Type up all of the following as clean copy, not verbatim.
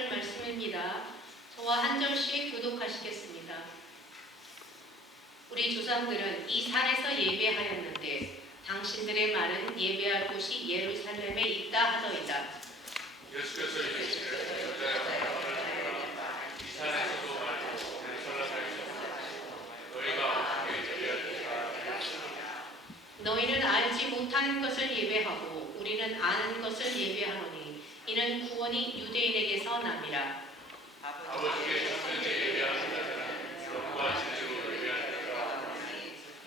들을 말씀입니다. 저와 한 절씩 교독하시겠습니다. 우리 조상들은 이 산에서 예배하였는데 당신들의 말은 예배할 곳이 예루살렘에 있다 하더이다. 예수께서 이르시되 이 산에서도 말고 예루살렘에서 너희가 어떻게 예배하는가. 너희는 알지 못하는 것을 예배하고 우리는 아는 것을 예배하노니 이는 구원이 유대인에게서 남이라. 아버지께 천천히 예배하는 자들은 영과 진리로 예배하는 자가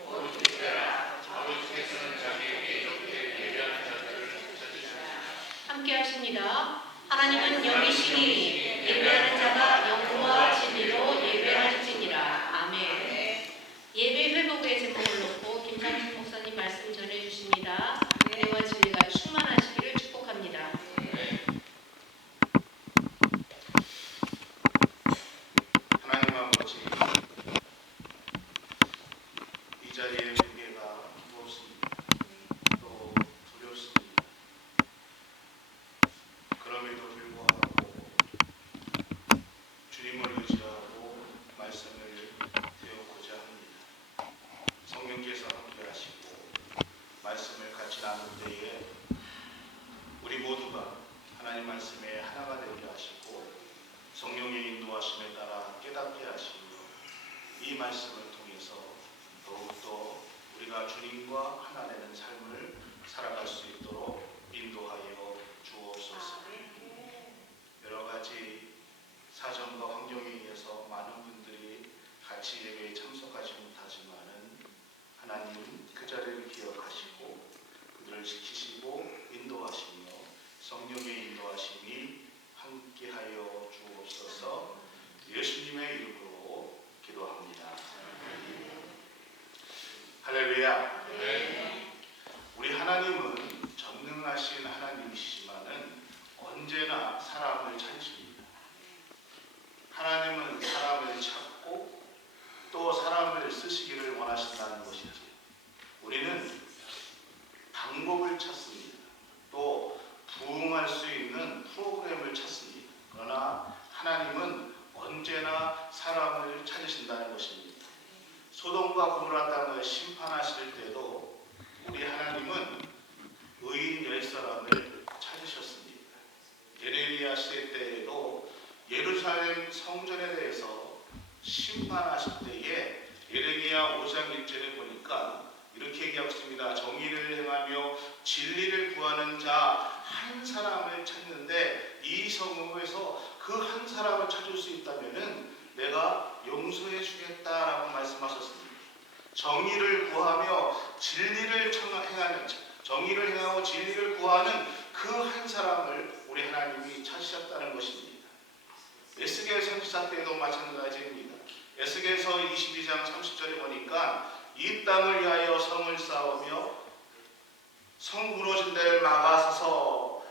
곧 이때라. 아버지께서는 자기에게 이렇게 예배하는 자들을 찾으십니다. 함께 하십니다. 하나님은 영이시니 예배하는 자가 영과 진리로 예배할지니라. 아멘. 예배 회복의 제목을 놓고 김상식 목사님 말씀 전해주십니다. 은혜와 진리가 충만하시기를 축복합니다. 하나님 아버지, 이 자리에 무게가 무겁습니다. 또 두렵습니다. 그럼에도 불구하고 주님을 의지하고 말씀을 배우고자 합니다. 성령께서 함께 하시고 말씀을 같이 나눌 때에 우리 모두가 하나님 말씀에 하나가 되게 하시고 성령의 인도하심에 따라 깨닫게 하시며 이 말씀을 통해서 더욱더 우리가 주님과 하나 되는 삶을 살아갈 수 있도록 인도하여 주옵소서. 여러 가지 사정과 환경에 의해서 많은 분들이 같이 예배에 참석하지 못하지만은 하나님 그 자리를 기억하시고 그들을 지키시고 인도하시며 성령의 인도하심이 함께하여 주옵소서. 예수님의 이름으로 기도합니다. 할렐루야. 우리 하나님은 전능하신 하나님이시지만은 언제나 사람을 찾으십니다. 하나님은 사람을 찾고 또 사람을 쓰시기를 원하신다는 것이지. 우리는 방법을 찾습니다. 또 부응할 수 있는 프로그램을 찾습니다. 그러나 하나님은 언제나 사람을 찾으신다는 것입니다. 소돔과 고모라 땅을 심판하실 때도 우리 하나님은 의인 10사람을 찾으셨습니다. 예레미야 시대 때에도 예루살렘 성전에 대해서 심판하실 때에 예레미야 5장 1절에 보니까 이렇게 얘기하고 있습니다. 정의를 행하며 진리를 구하는 자 한 사람을 찾는데 이 성읍에서 그 한 사람을 찾을 수 있다면은 내가 용서해 주겠다라고 말씀하셨습니다. 정의를 구하며 진리를 행하는 자, 정의를 행하고 진리를 구하는 그 한 사람을 우리 하나님이 찾으셨다는 것입니다. 에스겔 선지자 때도 마찬가지입니다. 에스겔서 22장 30절에 보니까 이 땅을 위하여 성을 쌓으며 성 무너진 데를 막아서서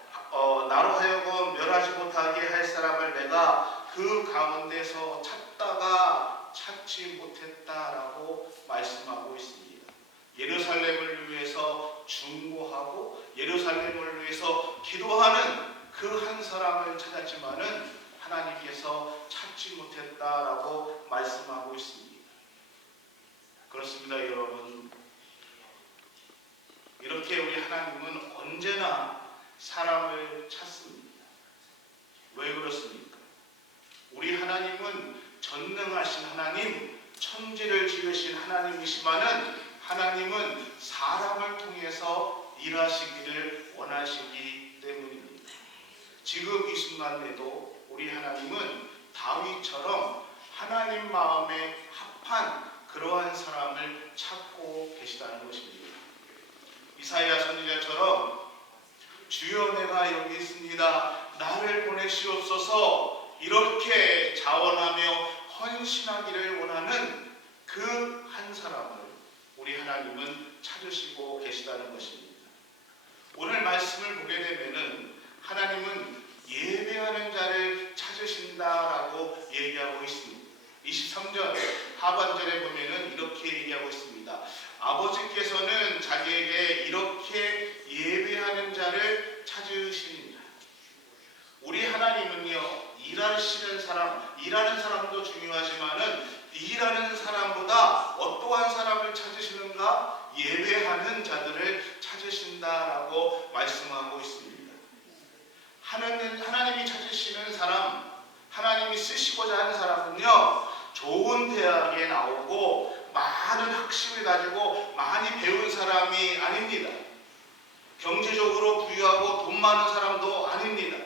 나로 하여금 멸하지 못하게 할 사람을 내가 그 가운데서 찾다가 찾지 못했다라고 말씀하고 있습니다. 예루살렘을 위해서 중보하고 예루살렘을 위해서 기도하는 그 한 사람을 찾았지만은 하나님께서 찾지 못했다라고 말씀하고 있습니다. 그렇습니다, 여러분. 이렇게 우리 하나님은 언제나 사람을 찾습니다. 왜 그렇습니까? 우리 하나님은 전능하신 하나님, 천지를 지으신 하나님이시만은 하나님은 사람을 통해서 일하시기를 원하시기 때문입니다. 지금 이 순간에도 우리 하나님은 다윗처럼 하나님 마음에 합한 그러한 사람을 찾고 계시다는 것입니다. 이사야 선지자처럼 주여 내가 여기 있습니다. 나를 보내시옵소서 이렇게 자원하며 헌신하기를 원하는 그 한 사람을 우리 하나님은 찾으시고 계시다는 것입니다. 오늘 말씀을 보게 되면은 하나님은 예배하는 자를 찾으신다라고 얘기하고 있습니다. 23절 하반절에 보면은 이렇게 얘기하고 있습니다. 아버지께서는 자기에게 이렇게 예배하는 자를 찾으십니다. 우리 하나님은요, 일하는 사람도 중요하지만은 일하는 사람보다 어떠한 사람을 찾으시는가? 예배하는 자들을 찾으신다라고 말씀하고 있습니다. 하나님이 찾으시는 사람, 하나님이 쓰시고자 하는 사람은요, 좋은 대학에 나오고 많은 학식을 가지고 많이 배운 사람이 아닙니다. 경제적으로 부유하고 돈 많은 사람도 아닙니다.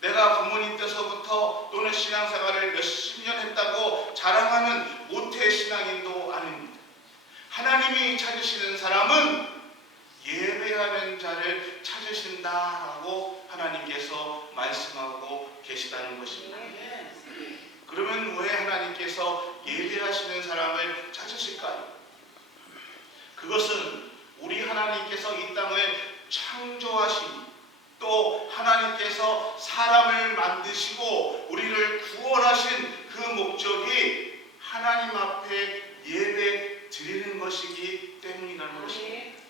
내가 부모님 때서부터 또는 신앙생활을 몇십 년 했다고 자랑하는 모태 신앙인도 아닙니다. 하나님이 찾으시는 사람은 예배하는 자를 찾으신다라고 하나님께서 말씀하고 계시다는 것입니다. 그러면 왜 하나님께서 예배하시는 사람을 찾으실까요? 그것은 우리 하나님께서 이 땅을 창조하신, 또 하나님께서 사람을 만드시고 우리를 구원하신 그 목적이 하나님 앞에 예배 드리는 것이기 때문이라는 것입니다.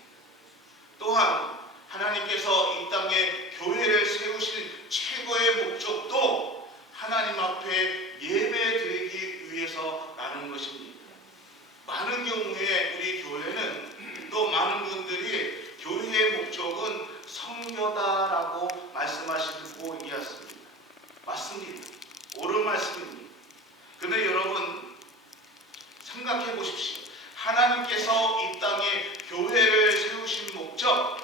또한 하나님께서 이 땅에 교회를 세우신 최고의 목적도 하나님 앞에 예배 드리기 위해서라는 것입니다. 많은 경우에 우리 교회는, 또 많은 분들이 교회의 목적은 성교다라고 말씀하시고 얘기하십니다. 맞습니다. 옳은 말씀입니다. 그런데 여러분 생각해 보십시오. 하나님께서 이 땅에 교회를 세우신 목적,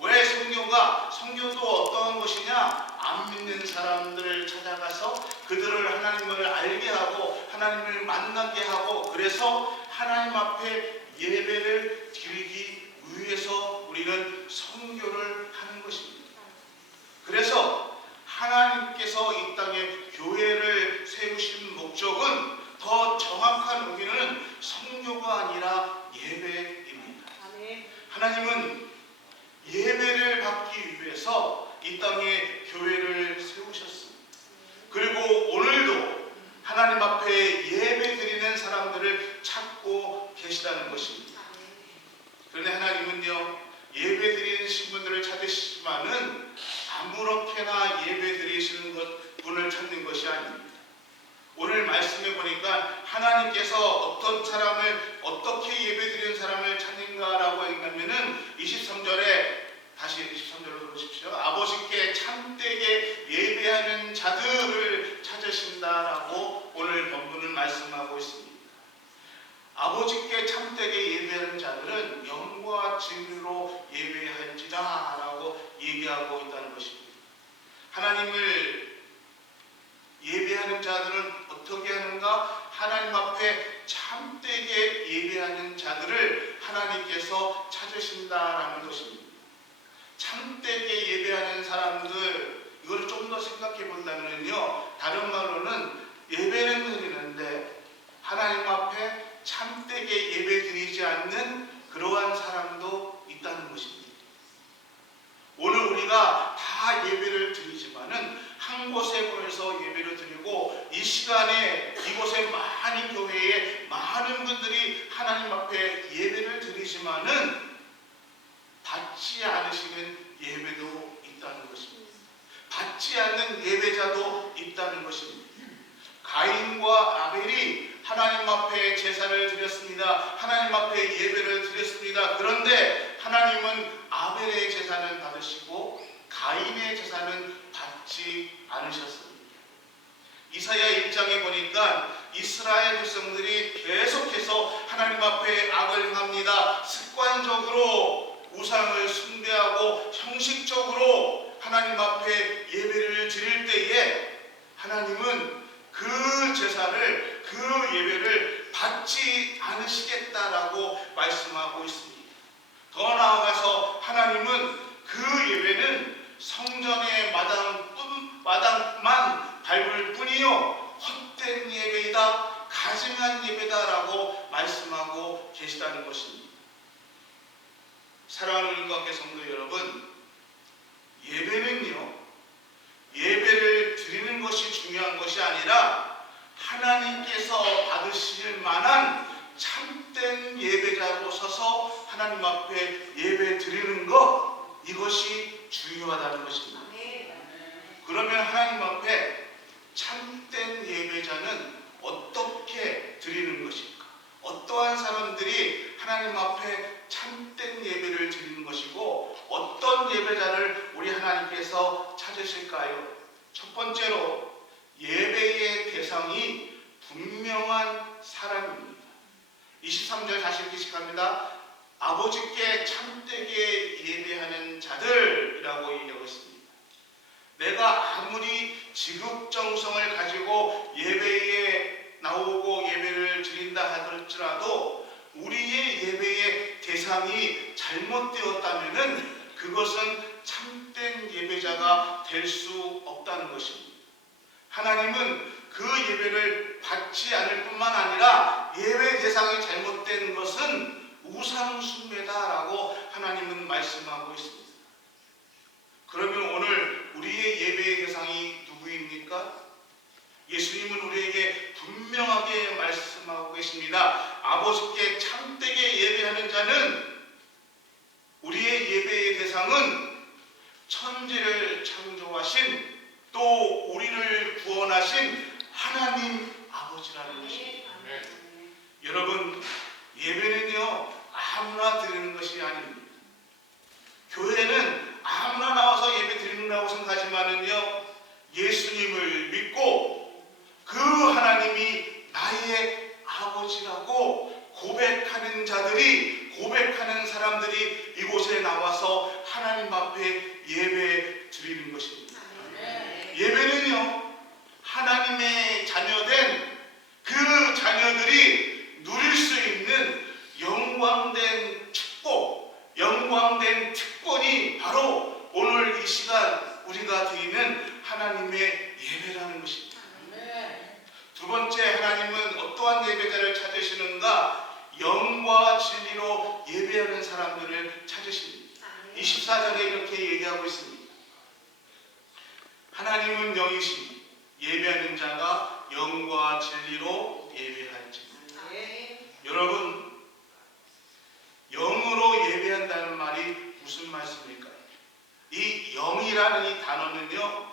왜 성교도 어떠한 것이냐? 안 믿는 사람들을 찾아가서 그들을 하나님을 알게 하고 하나님을 만나게 하고, 그래서 하나님 앞에 예배를 드리기 위해서 우리는 성교를 하는 것입니다. 그래서 하나님께서 이 땅에 교회를 세우신 목적은, 더 정확한 의미는 성교가 아니라 예배입니다. 하나님은 예배를 받기 위해서 이 땅에 교회를 세우셨습니다. 그리고 오늘도 하나님 앞에 예배 드리는 사람들을 찾고 계시다는 것입니다. 그런데 하나님은요, 예배 드리는 분들을 찾으시지만은 아무렇게나 예배 드리시는 분을 찾는 것이 아닙니다. 오늘 말씀에 보니까 하나님께서 어떤 사람을, 어떻게 예배 드리는 사람을 찾는가라고 얘기하면은 23절에, 다시 23절로 보십시오. 아버지께 참되게 예배하는 자들을 찾으신다라고 오늘 본문은 말씀하고 있습니다. 아버지께 참되게 예배하는 자들은 영과 진리로 예배할지라라고 얘기하고 있다는 것입니다. 하나님을 예배하는 자들은 어떻게 하는가? 하나님 앞에 참되게 예배하는 자들을 하나님께서 찾으신다라는 것입니다. 참되게 예배하는 사람들, 이걸 좀 더 생각해 본다면요, 다른 말로는 예배는 드리는데 하나님 앞에 참되게 예배 드리지 않는 그러한 사람도 있다는 것입니다. 오늘 우리가 다 예배를 드리지만은 한 곳에 모여서 예배를 드리고, 이 시간에 이곳에 많은 교회에 많은 분들이 하나님 앞에 예배를 드리지만은 받지 않으시는 예배도 있다는 것입니다. 받지 않는 예배자도 있다는 것입니다. 가인과 아벨이 하나님 앞에 제사를 드렸습니다. 하나님 앞에 예배를 드렸습니다. 그런데 하나님은 아벨의 제사는 받으시고 가인의 제사는 받지 않으셨습니다. 이사야 1장에 보니까 이스라엘 백성들이 계속해서 하나님 앞에 악을 행합니다. 습관적으로 우상을 숭배하고 형식적으로 하나님 앞에 예배를 드릴 때에 하나님은 그 제사를, 그 예배를 받지 않으시겠다라고 말씀하고 있습니다. 더 나아가서 하나님은 그 예배는 성전의 마당만 밟을 뿐이요 헛된 예배이다, 가증한 예배다라고 말씀하고 계시다는 것입니다. 사랑하는 인과께 성도 여러분, 예배는요, 예배를 드리는 것이 중요한 것이 아니라 하나님께서 받으실 만한 참된 예배자로 서서 하나님 앞에 예배 드리는 것, 이것이 중요하다는 것입니다. 그러면 하나님 앞에 참된 예배자는 어떻게 드리는 것일까? 어떠한 사람들이 하나님 앞에 참된 예배를 드리는 것이고 어떤 예배자를 우리 하나님께서 찾으실까요? 첫 번째로 예배의 대상이 분명한 사람입니다. 23절 다시 읽기 시작합니다. 아버지께 참되게 예배하는 자들이라고 얘기하고 있습니다. 내가 아무리 지극정성을 가지고 예배에 나오고 예배를 드린다 하더라도 우리의 예배의 대상이 잘못되었다면 그것은 참된 예배자가 될 수 없다는 것입니다. 하나님은 그 예배를 받지 않을 뿐만 아니라 예배 대상이 잘못된 것은 우상 숭배다라고 하나님은 말씀하고 있습니다. 그러면 오늘 우리의 예배의 대상이 누구입니까? 예수님은 우리에게 분명하게 말씀하고 계십니다. 아버지께 참되게 예배하는 자는 우리의 예배의 대상은 천지를 창조하신 또 우리를 구원하신 하나님 아버지라는 것입니다. 여러분, 예배는요 아무나 드리는 것이 아닙니다. 교회는 아무나 나와서 예배 드린다고 생각하지만은요 예수님을 믿고 그 하나님이 나의 아버지라고 고백하는 자들이, 고백하는 사람들이 이곳에 나와서 하나님 앞에 예배 드리는 것입니다. 예배는요 하나님의 자녀된 그 자녀들이 누릴 수 있는 영광된 축복, 영광된 특권이 바로 오늘 이 시간 우리가 드리는 하나님의 예배라는 것입니다. 두 번째, 하나님은 어떠한 예배자를 찾으시는가? 영과 진리로 예배하는 사람들을 찾으십니다. 24절에 이렇게 얘기하고 있습니다. 하나님은 영이시니 예배하는 자가 영과 진리로 예배할지니. 여러분, 영으로 예배한다는 말이 무슨 말씀일까요? 이 영이라는 이 단어는요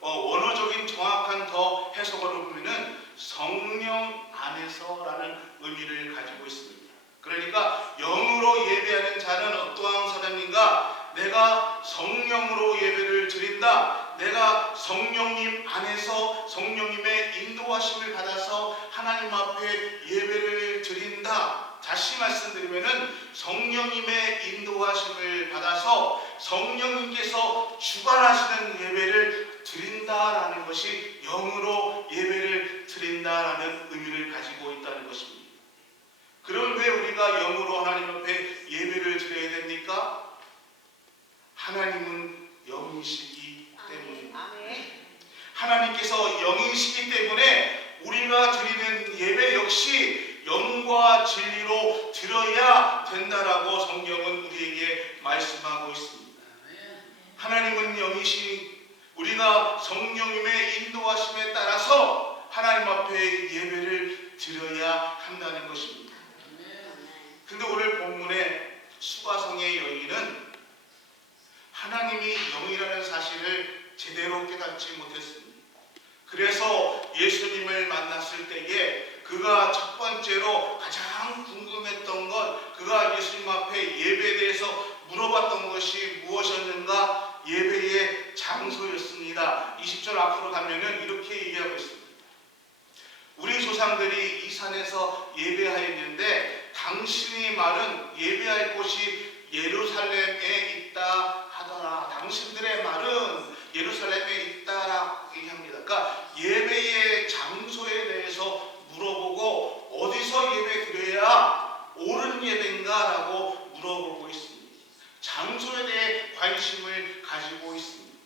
원어적인 정확한 더 해석으로 보면은 성령 안에서라는 의미를 가지고 있습니다. 그러니까 영으로 예배하는 자는 어떠한 사람인가? 내가 성령으로 예배를 드린다. 내가 성령님 안에서 성령님의 인도하심을 받아서 하나님 앞에 예배를 드린다. 다시 말씀드리면은 성령님의 인도하심을 받아서 성령님께서 주관하시는 예배를 드린다라는 것이 영으로 예배를 드린다라는 의미를 가지고 있다는 것입니다. 그럼 왜 우리가 영으로 하나님 앞에 예배를 드려야 됩니까? 하나님은 영이시기 때문입니다. 하나님께서 영이시기 때문에 우리가 드리는 예배 역시 영과 진리로 드려야 된다라고 성경은 우리에게 말씀하고 있습니다. 하나님은 영이시니 우리가 성령님의 인도하심에 따라서 하나님 앞에 예배를 드려야 한다는 것입니다. 근데 오늘 본문의 수가성의 여인은 하나님이 영이라는 사실을 제대로 깨닫지 못했습니다. 그래서 예수님을 만났을 때에 그가 첫 번째로 가장 궁금했던 것, 그가 예수님 앞에 예배에 대해서 물어봤던 것이 무엇이었는가? 예배의 장소였습니다. 20절 앞으로 가면은 이렇게 얘기하고 있습니다. 우리 조상들이 이 산에서 예배하였는데 당신의 말은 예배할 곳이 예루살렘에 있다 하더라. 당신들의 말은 예루살렘에 있다라고 얘기합니다. 그러니까 예배의 장소에 대해서 물어보고 어디서 예배 드려야 옳은 예배인가라고 물어보고 있습니다. 장소에 대해 관심을 가지고 있습니다.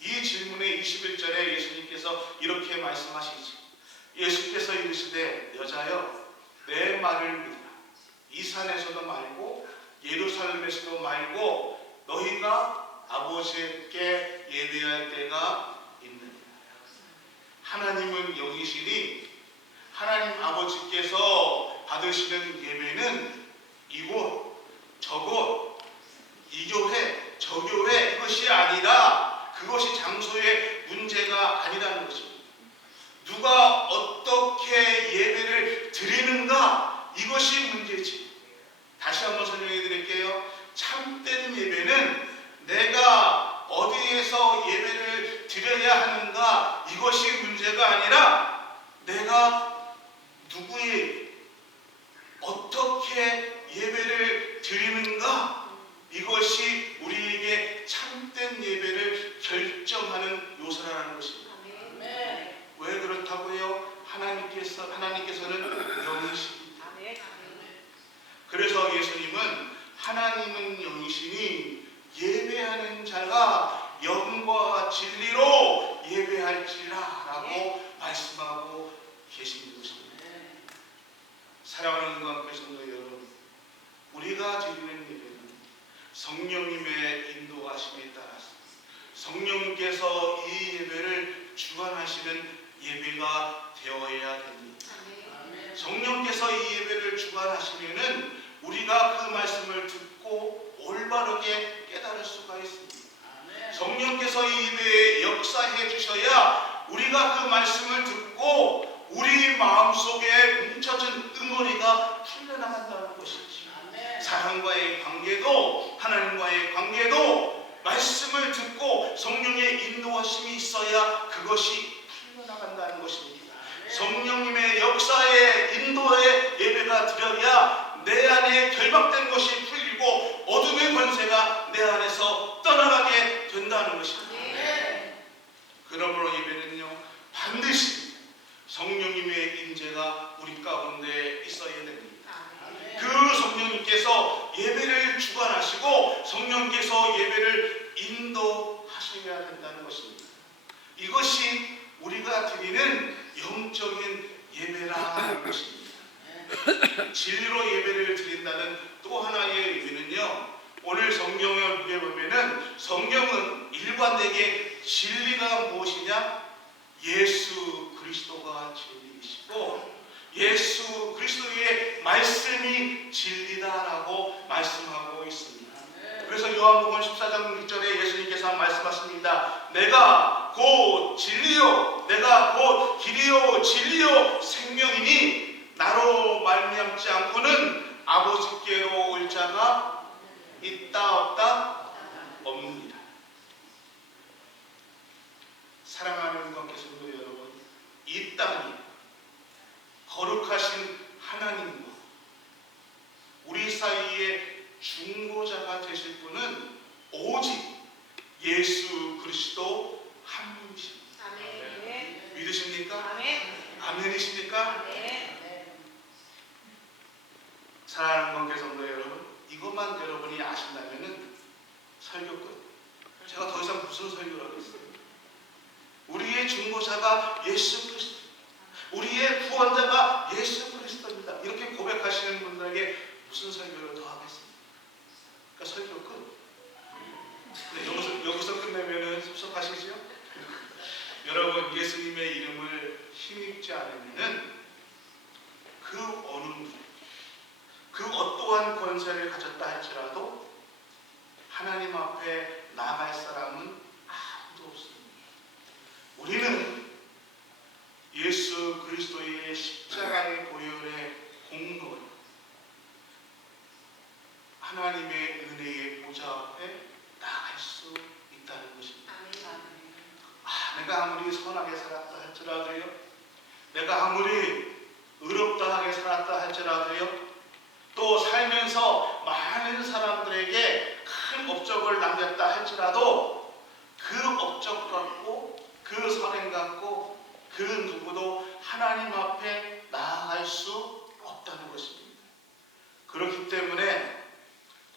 이 질문의 21절에 예수님께서 이렇게 말씀하시죠. 예수께서 이르시되 여자여 내 말을 믿으라. 이 산에서도 말고 예루살렘에서도 말고 너희가 아버지께 예배할 때가 있느니라. 하나님은 영이시니 하나님 아버지께서 받으시는 예배는 이곳 저곳 이 교회 저 교회 이것이 아니라 그것이 장소의 문제가 아니라는 것입니다. 너희가 영과 진리로 예배할지라라고 말씀하고 계신 것입니다. 사랑하는 관계 성도 여러분, 우리가 드리는 예배는 성령님의 인도하심에 따라서 성령님께서 이 예배를 주관하시는 예배가 되어야 됩니다. 성령께서 이 예배를 주관하시면은 우리가 그 말씀을 듣고 올바르게 깨달을 수가 있습니다. 성령께서 이 예배에 역사해 주셔야 우리가 그 말씀을 듣고 우리 마음속에 뭉쳐진 응어리가 풀려나간다는 것이죠. 사람과의 관계도 하나님과의 관계도 말씀을 듣고 성령의 인도하심이 있어야 그것이 풀려나간다는 것입니다. 성령님의 역사의 인도의 예배가 드려야 내 안에 결박된 것이 풀리고 어둠의 권세가 내 안에서 떠나가게 된다는 것입니다. 그러므로 예배는요, 반드시 성령님의 임재가 우리 가운데 있어야 됩니다. 그 성령님께서 예배를 주관하시고 성령께서 예배를 인도하셔야 된다는 것입니다. 이것이 우리가 드리는 영적인 예배라는 것입니다. 진리로 예배를 드린다는 또 하나의 의미는요, 오늘 성경을 보면은 성경은 일관되게 진리가 무엇이냐? 예수 그리스도가 진리이시고 예수 그리스도의 말씀이 진리다라고 말씀하고 있습니다. 그래서 요한복음 14장 6절에 예수님께서 말씀하십니다. 내가 곧 진리요, 내가 곧 길이요 진리요 생명이니 나로 말미암지 않고는 아버지께로 올 자가 있다 없다 없느니라. 사랑하는 관계 성도 여러분, 이 땅이 거룩하신 하나님과 우리 사이에 중보자가 되실 분은 오직 예수 그리스도 한 분이십니다. 믿으십니까? 아멘이십니까? 사랑하는 관계 성도 여러분, 이것만 여러분이 아신다면은 설교 끝. 제가 더 이상 무슨 설교를 하겠어요? 우리의 중보자가 예수 그리스도, 우리의 구원자가 예수 그리스도입니다. 이렇게 고백하시는 분들에게 무슨 설교를 더 하겠습니까? 그러니까 설교 끝. 근데 여기서 끝내면은 섭섭하시죠? 여러분, 예수님의 이름을 힘입지 않으면은 그 어느 누구, 그 어떠한 권세를 가졌다 할지라도 하나님 앞에 나아갈 사람은 아무도 없습니다. 우리는 예수 그리스도의 십자가의 보혈의 공로를 하나님의 은혜의 보좌 앞에 나아갈 수 있다는 것입니다. 내가 아무리 선하게 살았다 할지라도요, 내가 아무리 의롭다 하게 살았다 할지라도요, 또 살면서 많은 사람들에게 큰 업적을 남겼다 할지라도 그 업적 갖고 그 선행 갖고 그 누구도 하나님 앞에 나아갈 수 없다는 것입니다. 그렇기 때문에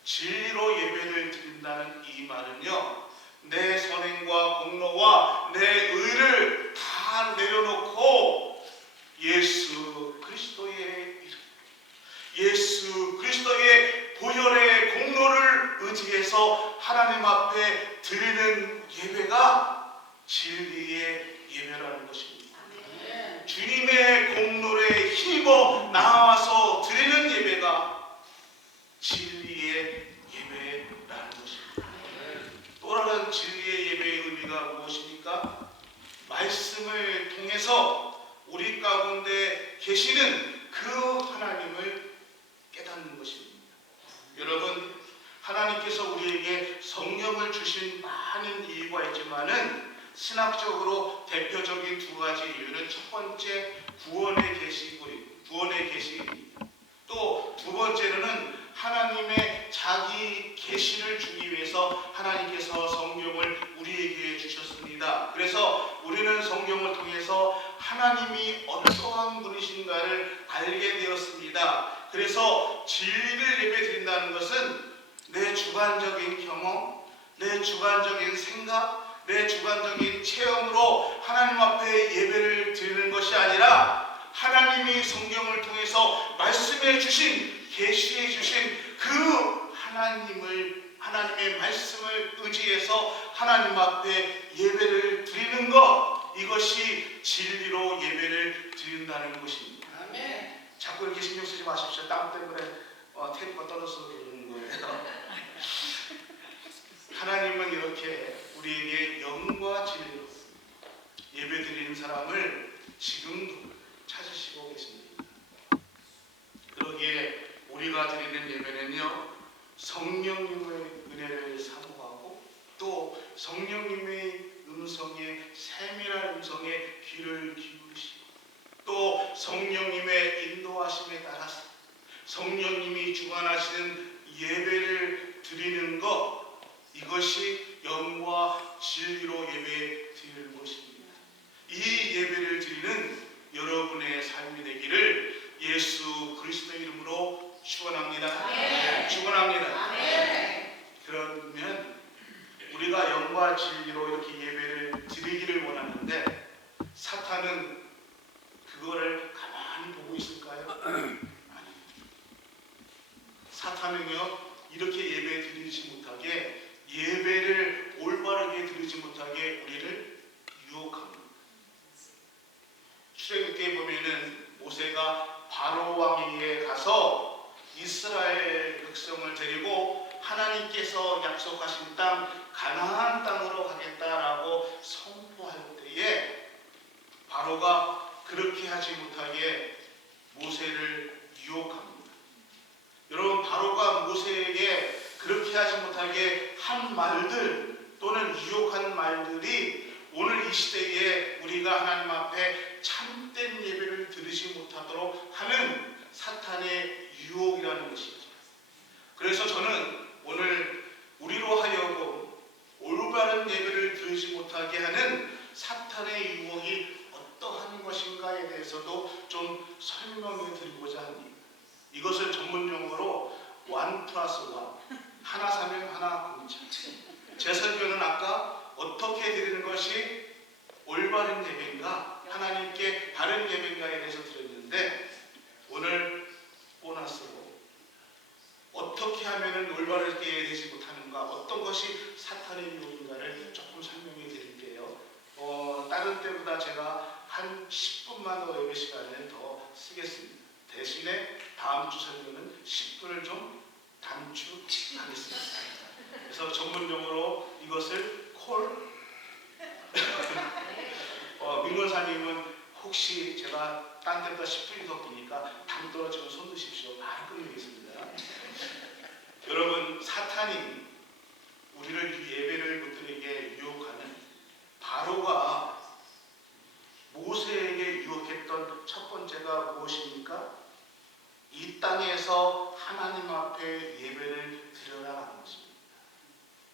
진리로 예배를 드린다는 이 말은요, 내 선행과 공로와 내 의를 다 내려놓고 예수 그리스도의 이름, 예수 그리스도의 보혈의 공로를 의지해서 하나님 앞에 드리는 예배가 진리의 예배라는 것입니다. 주님의 공로에 힘입어 나와서 드리는 예배가 진리의 예배라는 것입니다. 또 다른 진리의 예배의 의미가 무엇입니까? 말씀을 통해서 우리 가운데 계시는 그 하나님을 깨닫는 것입니다. 여러분, 하나님께서 우리에게 성령을 주신 많은 이유가 있지만은 신학적으로 대표적인 두 가지 이유는, 첫 번째 구원의 계시입니다. 또 두 번째로는 하나님의 자기 계시를 주기 위해서 하나님께서 성경을 우리에게 주셨습니다. 그래서 우리는 성경을 통해서 하나님이 어떠한 분이신가를 알게 되었습니다. 그래서 진리를 예배드린다는 것은 내 주관적인 경험, 내 주관적인 생각, 내 주관적인 체험으로 하나님 앞에 예배를 드리는 것이 아니라 하나님이 성경을 통해서 말씀해 주신, 계시해 주신 그 하나님의 말씀을 의지해서 하나님 앞에 예배를 드리는 것, 이것이 진리로 예배를 드린다는 것입니다. 아멘. 자꾸 이렇게 신경 쓰지 마십시오. 땀 때문에 테이프가 떨어져서 그러는 거예요. 하나님은 이렇게 우리에게 영과 진리로 예배 드리는 사람을 지금도 찾으시고 계십니다. 그러기에 우리가 드리는 예배는요, 성령님의 은혜를 사모하고 또 성령님의 음성에, 세밀한 음성에 귀를 기울이시고 또 성령님의 인도하심에 따라서 성령님이 주관하시는 예배를 드리는 것, 이것이 영과 진리로 예배 드리는 것입니다. 이 예배를 드리는 여러분의 삶이 되기를 예수 그리스도의 이름으로 축원합니다. 아멘. 축원합니다. 아멘. 그러면 우리가 영과 진리로 이렇게 예배를 드리기를 원하는데 사탄은 그거를 가만히 보고 있을까요? 아니. 사탄은요, 이렇게 예배 드리지 못하게, 예배를 올바르게 드리지 못하게 우리를 유혹합니다. 출애굽기에 보면은 모세가 바로 왕에게 가서 이스라엘 백성을 데리고 하나님께서 약속하신 땅 가나안 땅으로 가겠다라고 선포할 때에 바로가 그렇게 하지 못하게 모세를 유혹합니다. 여러분, 바로가 모세에게 그렇게 하지 못하게 한 말들 또는 유혹한 말들이 오늘 이 시대에 우리가 하나님 앞에 참된 예배를 드리지 못하도록 하는 사탄의 유혹이라는 것이죠. 그래서 저는 오늘 우리로 하여금 올바른 예배를 드리지 못하게 하는 사탄의 유혹이 어떠한 것인가에 대해서도 좀 설명해 드리고자 합니다. 이것을 전문용어로 1+1, 하나 사면 하나 공짜. 제 설교는 아까 어떻게 드리는 것이 올바른 예배인가, 하나님께 바른 예배인가에 대해서 드렸는데 오늘 보너스로 어떻게 하면 올바르게 되지 못하는가, 어떤 것이 사탄의 유혹인가를 조금 설명해 드릴게요. 다른 때보다 제가 한 10분만 더 예배 시간을 더 쓰겠습니다. 대신에 다음 주 설교는 10분을 좀 단축하겠습니다. 그래서 전문용어로 이것을 민권사님은 혹시 제가 딴 때보다 10분이 더 기니까 당 떨어지면 손 드십시오. 바로 끊이겠습니다. 여러분, 사탄이 우리를 예배를 못 드리게 유혹하는 바로가 모세에게 유혹했던 첫 번째가 무엇입니까? 이 땅에서 하나님 앞에 예배를 드려라라는 것입니다.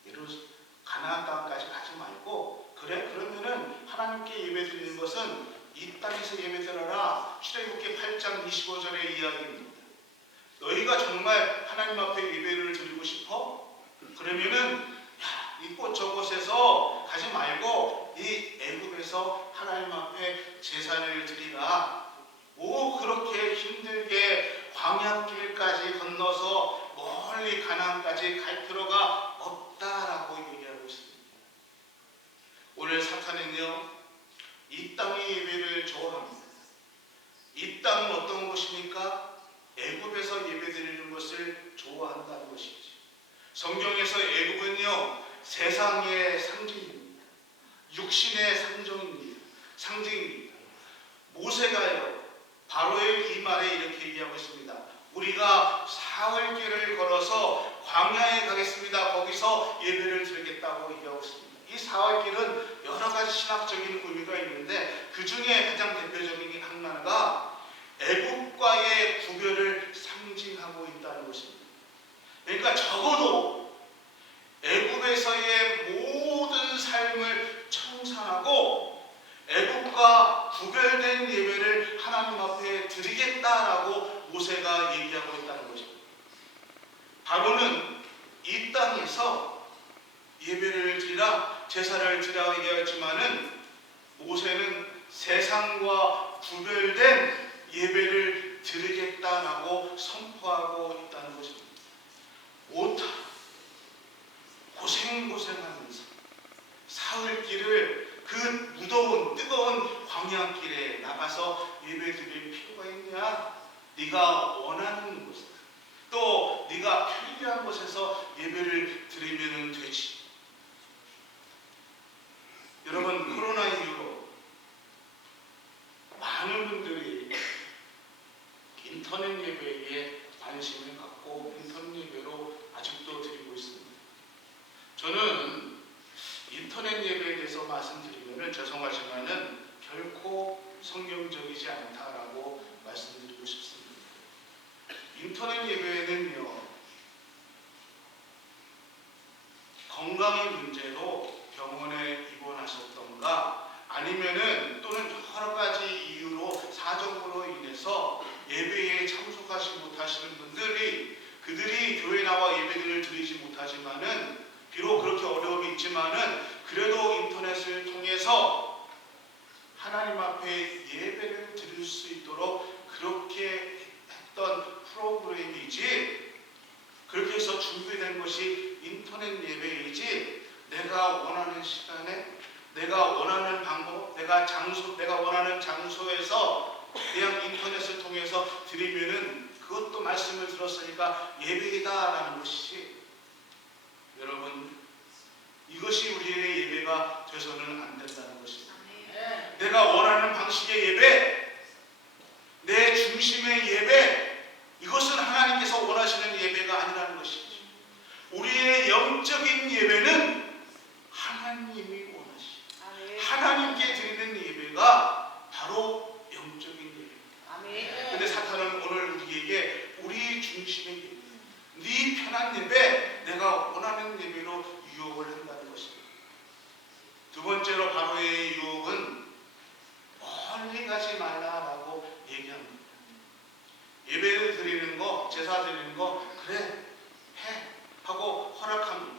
예를 들어 가나안 땅까지 가지 말고, 그래 그러면은 하나님께 예배 드리는 것은 이 땅에서 예배 드려라. 출애굽기 8장 25절의 이야기입니다. 너희가 정말 하나님 앞에 예배를 드리고 싶어? 그러면은 이곳 저곳에서 가지 말고 이 애굽에서 하나님 앞에 제사를 드리라. 뭐 그렇게 힘들게 광야길까지 건너서 멀리 가나안까지 갈 필요가 없다라고 얘기하고 있습니다. 오늘 사탄은요, 이 땅의 예배를 좋아합니다. 이 땅은 어떤 곳입니까? 애굽에서 예배드리는 것을 좋아한다는 것이죠. 성경에서 애굽은요, 세상의 상징입니다. 육신의 상징입니다. 모세가요, 바로의 이 말에 이렇게 얘기하고 있습니다. 우리가 사흘 길을 걸어서 광야에 가겠습니다. 거기서 예배를 드리겠다고 얘기하고 있습니다. 이 사흘 길은 여러 가지 신학적인 의미가 있는데 그 중에 가장 대표적인 하나가 애굽과의 구별을 상징하고 있다는 것입니다. 그러니까 적어도 애굽에서의 모든 삶을 청산하고 애굽과 구별된 예배를 하나님 앞에 드리겠다라고 모세가 얘기하고 있다는 거죠. 바로는 이 땅에서 예배를 드리라, 제사를 드리라 얘기하지만은 모세는 세상과 구별된 예배를 드리겠다라고 선포하고 있다는 것입니다. 오타 고생하면서 사흘길을 그 무더운 뜨거운 광야길에 나가서 예배 드릴 필요가 있냐? 네가 원하는 곳, 또 네가 편리한 곳에서 예배를 드리면 되지. 여러분, 코로나 이후로 많은 분들이 인터넷 예배에 관심을 갖고 인터넷 예배로 아직도 드리고 있습니다. 저는 인터넷 예배에 대해서 말씀드리면 죄송하지만은 결코 성경적이지 않다라고 말씀드리고 싶습니다. 인터넷 예배는요, 건강의 문제로 병원에 입원하셨던가 아니면은 또는 여러 가지 이유로 사정으로 인해서 예배에 참석하지 못하시는 분들이 그들이 교회 나와 예배를 드리지 못하지만은 비록 그렇게 어려움이 있지만은 그래도 인터넷을 통해서 하나님 앞에 예배를 드릴 수 있도록 그렇게 했던 프로그램이지, 그렇게 해서 준비된 것이 인터넷 예배이지, 내가 원하는 시간에 내가 원하는 방법, 내가 원하는 장소에서 그냥 인터넷을 통해서 드리면은 그것도 말씀을 들었으니까 예배이다라는 것이, 여러분, 이것이 우리의 예배가 돼서는 안 된다는 것입니다. 내가 원하는 방식의 예배, 내 중심의 예배, 이것은 하나님께서 원하시는 예배가 아니라는 것이죠. 우리의 영적인 예배는 하나님이 원하시죠. 하나님께 드리는 예배가 바로 영적인 예배입니다. 그런데 사탄은 오늘 우리에게 우리 중심의 예배, 네 편한 예배, 내가 원하는 예배로 유혹을 한다는 것입니다. 두 번째로 바로의 유혹은 멀리 가지 말라라고 얘기합니다. 예배를 드리는 거, 제사 드리는 거, 그래, 해 하고 허락합니다.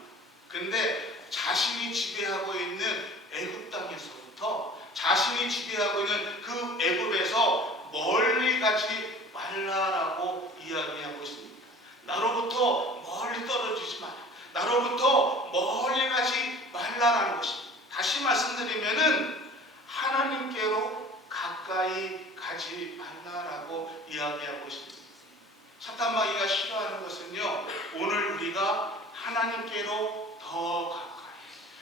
근데 자신이 지배하고 있는 애굽 땅에서부터, 자신이 지배하고 있는 그 애굽에서 멀리 가지 말라라고 이야기하고 있습니다. 나로부터 멀리 떨어지지 마라, 나로부터 멀리 가지 말라라는 것입니다. 다시 말씀드리면은 하나님께로 가까이 가지 말라라고 이야기하고 있습니다. 사탄마귀가 싫어하는 것은요, 오늘 우리가 하나님께로 더 가까이,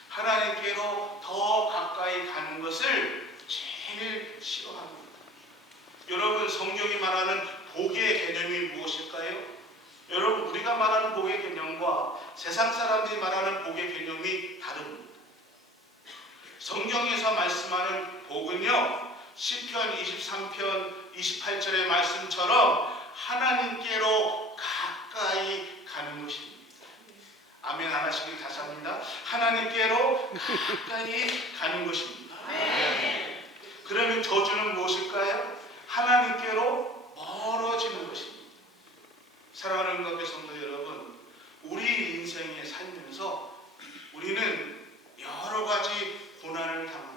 하나님께로 더 가까이 가는 것을 제일 싫어합니다. 여러분, 성경이 말하는 복의 개념이 무엇일까요? 여러분, 우리가 말하는 복의 개념과 세상 사람들이 말하는 복의 개념이 다릅니다. 성경에서 말씀하는 복은요, 시편 23편 28절의 말씀처럼 하나님께로 가까이 가는 것입니다. 아멘 안 하시길 다시 합니다. 하나님께로 가까이 가는 것입니다. 그러면 저주는 무엇일까요? 하나님께로 멀어지는 것입니다. 사랑하는 가운데 성도 여러분, 우리 인생에 살면서 우리는 여러 가지 고난을 당합니다.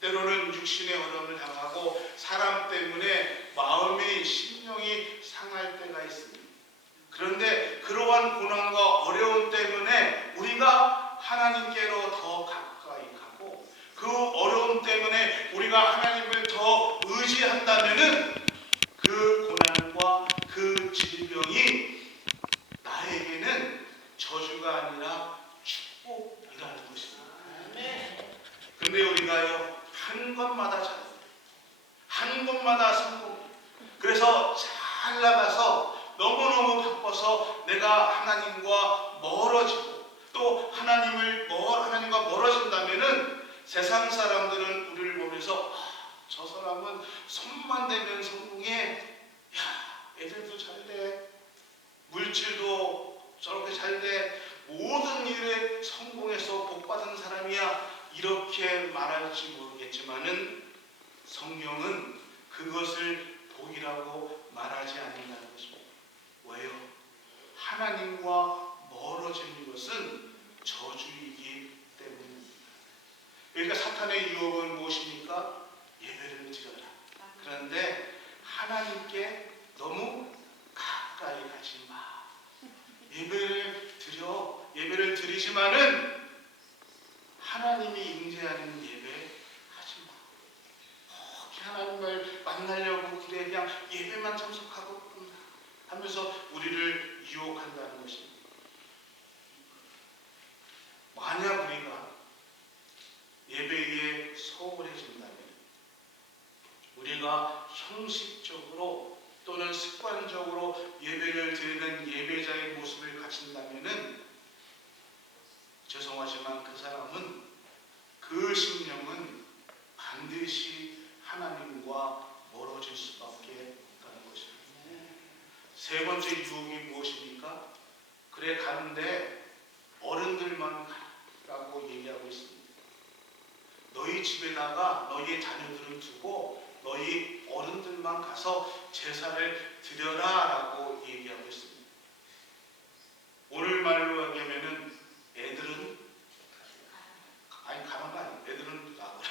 때로는 육신의 어려움을 당하고 사람 때문에 마음이, 심령이 상할 때가 있습니다. 그런데 그러한 고난과 어려움 때문에 우리가 하나님께로 더 가까이 가고, 그 어려움 때문에 우리가 하나님을 더 의지한다면은 그 고난과 그 질병이 나에게는 저주가 아니라 축복이라는 것입니다. 근데 우리가요, 한 것마다 잘, 한 것마다 성공. 그래서 잘 나가서 너무너무 바빠서 내가 하나님과 멀어지고, 또 하나님과 멀어진다면은 세상 사람들은 우리를 보면서 저 사람은 손만 대면 성공해, 야, 애들도 잘 돼, 물질도 저렇게 잘 돼, 모든 일에 성공해서 복받은 사람이야, 이렇게 말할지 모르겠지만은 성경은 그것을 복이라고 말하지 않는다는 것입니다. 왜요? 하나님과 멀어지는 것은 저주이기 때문입니다. 그러니까 사탄의 유혹은 무엇입니까? 예배를 드려라. 그런데 하나님께 너무 가까이 가지 마. 예배를 드려. 예배를 드리지만은 하나님이 임재하는 예배 하지 마. 하나님을 만나려고 그래 그냥 예배만 참석하고 하면서 우리를 유혹한다는 것입니다. 만약 우리가 예배에 소홀해진다면 우리가 형식적으로 또는 습관적으로 예배를 드리는 예배자의 모습을 가진다면은 죄송하지만 그 사람은 그 심령은 반드시 하나님과 멀어질 수밖에 없다는 것입니다. 세 번째 유혹이 무엇입니까? 그래 가는데 어른들만 가라고 얘기하고 있습니다. 너희 집에다가 너희의 자녀들을 두고 너희 어른들만 가서 제사를 드려라 라고 얘기하고 있습니다. 오늘 말로 하면은 애들은 아니 가는 거 아니에요. 애들은 나가라.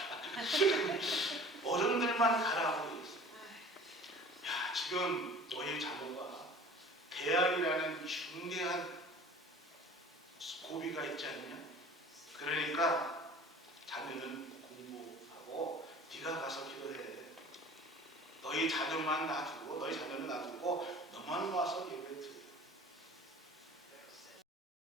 어른들만 가라고 얘기했어요. 야, 지금 너희 자녀가 대학이라는 중대한 고비가 있지 않냐? 그러니까 자녀는 공부하고 네가 가서 기도해. 너희 자녀만 놔두고 너희 자녀는 놔두고 너만 와서 예배 드려.